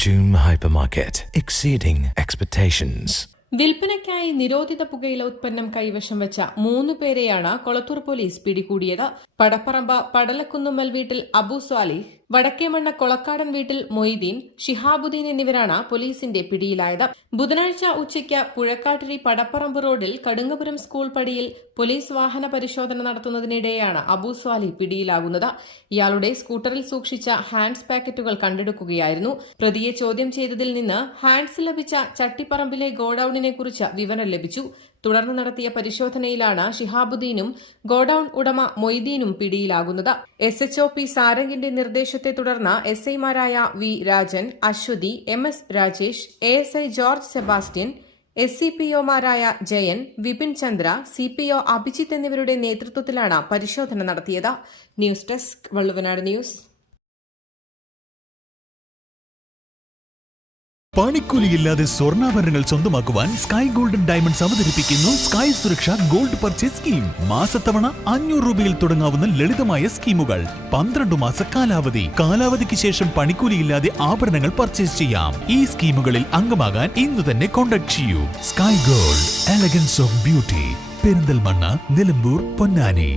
Anjum Hypermarket, exceeding expectations. വിൽപ്പനയ്ക്കായി നിരോധിത പുകയില ഉത്പന്നം കൈവശം വെച്ച 3 പേരെയാണ് കൊളത്തൂർ പോലീസ് പിടികൂടിയത്. പടപ്പറമ്പ പടലക്കുന്നുമ്മൽ വീട്ടിൽ അബു സ്വാലിഹ്, വടക്കേമണ്ണ കൊളക്കാടൻ വീട്ടിൽ മൊയ്തീൻ, ഷിഹാബുദ്ദീൻ എന്നിവരാണ് പോലീസിന്റെ പിടിയിലായത്. ബുധനാഴ്ച ഉച്ചയ്ക്ക് പുഴക്കാട്ടിരി പടപ്പറമ്പ് റോഡിൽ കടുങ്ങപുരം സ്കൂൾ പടിയിൽ പോലീസ് വാഹന പരിശോധന നടത്തുന്നതിനിടെയാണ് അബു സ്വാലിഹ് പിടിയിലാകുന്നത്. ഇയാളുടെ സ്കൂട്ടറിൽ സൂക്ഷിച്ച ഹാൻഡ്സ് പാക്കറ്റുകൾ കണ്ടെടുക്കുകയായിരുന്നു. പ്രതിയെ ചോദ്യം ചെയ്തതിൽ നിന്ന് ഹാൻഡ്സ് ലഭിച്ച ചട്ടിപ്പറമ്പിലെ ഗോഡൌണിനെ കുറിച്ച് വിവരം ലഭിച്ചു. തുടർന്ന് നടത്തിയ പരിശോധനയിലാണ് ഷിഹാബുദ്ദീനും ഗോഡൌൺ ഉടമ മൊയ്തീനും പിടിയിലാകുന്നത്. SHO P സാരംഗിന്റെ നിർദ്ദേശത്തെ തുടർന്ന് SIമാരായ V Rajan, Aswathi, MS Rajesh, ASI George Sebastian, SCPOമാരായ ജയൻ, വിപിൻ ചന്ദ്ര, CPO അഭിജിത്ത് എന്നിവരുടെ നേതൃത്വത്തിലാണ് പരിശോധന നടത്തിയത്. News desk Valluvanad news. പണിക്കൂലിയില്ലാതെ സ്വർണ്ണാഭരണങ്ങൾ സ്വന്തമാക്കുവാൻ സ്കൈ ഗോൾഡൻ ഡയമണ്ട്സ് അവതരിപ്പിക്കുന്നു sky Suraksha gold purchase scheme. മാസത്തവണ 500 രൂപയിൽ തുടങ്ങാവുന്ന ലളിതമായ സ്കീമുകൾ. 12 മാസ കാലാവധി. കാലാവധിക്ക് ശേഷം പണിക്കൂലിയില്ലാതെ ആഭരണങ്ങൾ പർച്ചേസ് ചെയ്യാം. ഈ സ്കീമുകളിൽ അംഗമാകാൻ ഇന്ന് തന്നെ കോൺടാക്ട് ചെയ്യൂ. Sky gold, elegance of beauty. Perinthalmanna, Nilambur, Ponnani.